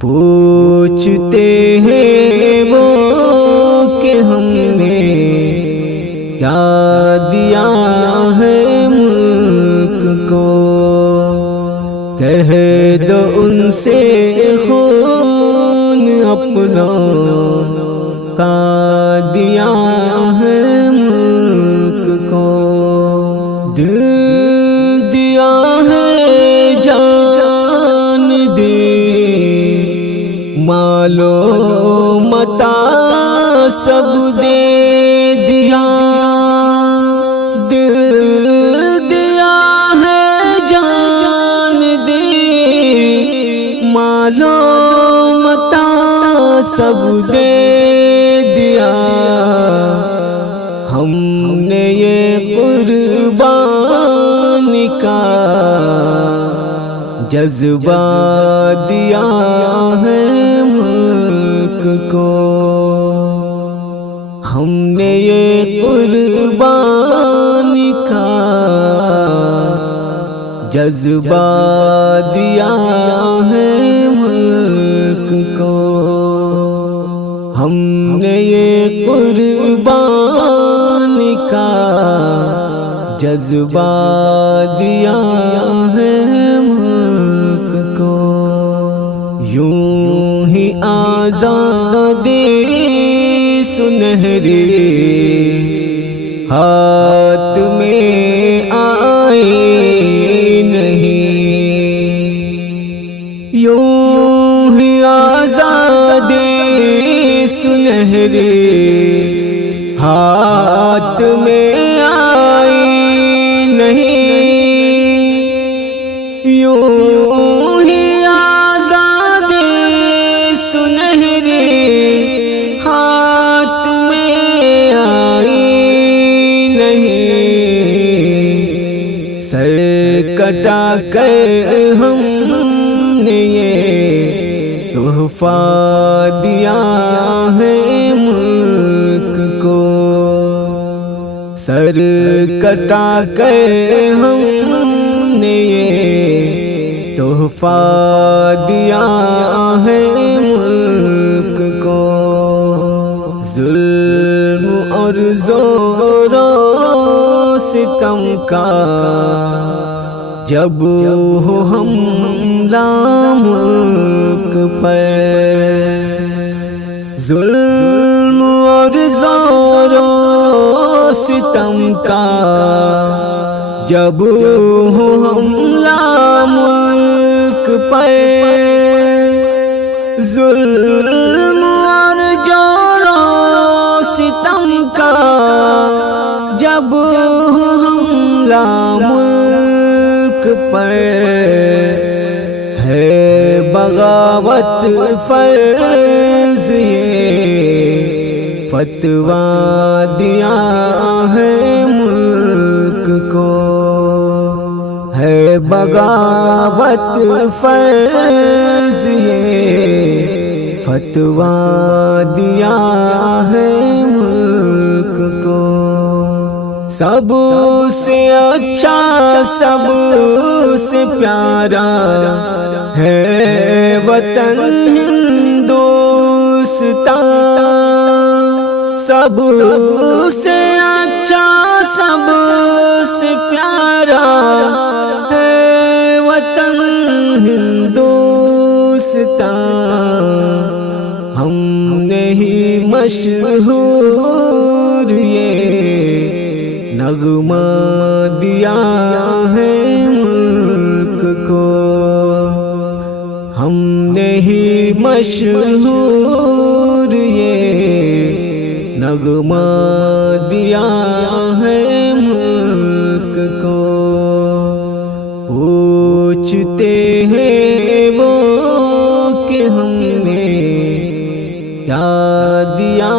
پوچھتے ہیں وہ کہ ہم نے کیا دیا ہے ملک کو، کہہ دو ان سے خون اپنا کا دیا ہے ملک کو، دل دیا ہے جان دی مالو متا سب دے دیا، دل دیا ہے جان دی مالو متا سب دے دیا، ہم نے یہ قربانی کا جذبہ دیا ہے ملک کو، ہم نے یہ قربانی کا جذبہ دیا ہے ملک کو، ہم نے یہ قربانی کا جذبہ دیا ہے ملک کو، یوں ہی آزادی سنہری ہاتھ میں آئی نہیں، یوں ہی آزادی سنہری ہاتھ میں آئی نہیں، یوں ہی آزادی سنہری ہاتھ میں آئی نہیں، سر کٹا کر ہم نے یہ تحفہ دیا ہے ملک کو، سر کٹا کر ہم نے یہ تحفہ دیا ہے ملک کو، ظلم اور زور و ستم کا جب ہو حملہ ملک پر، ظلم اور زور و ستم کا جب ہو حملہ ملک پر، ظلم اور زور و ستم کا جب ہو حملہ ملک پر، ہے بغاوت فرض یہ فتویٰ دیا ہے ملک کو، ہے بغاوت فرض یہ فتویٰ دیا ہے ملک کو، سب سے اچھا سب سے پیارا ہے وطن ہندوستان، سب سے اچھا سب سے پیارا ہے وطن ہندوستان، ہم نے ہی مشہور یہ نغمہ دیا ہے ملک کو، ہم نے ہی مشہور یہ نغمہ دیا ہے ملک کو، پوچھتے ہیں وہ کہ ہم نے کیا دیا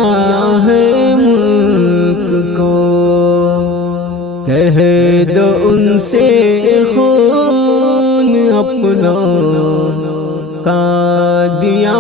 ہے ملک کو، کہہ دو ان سے خون اپنا کا دیا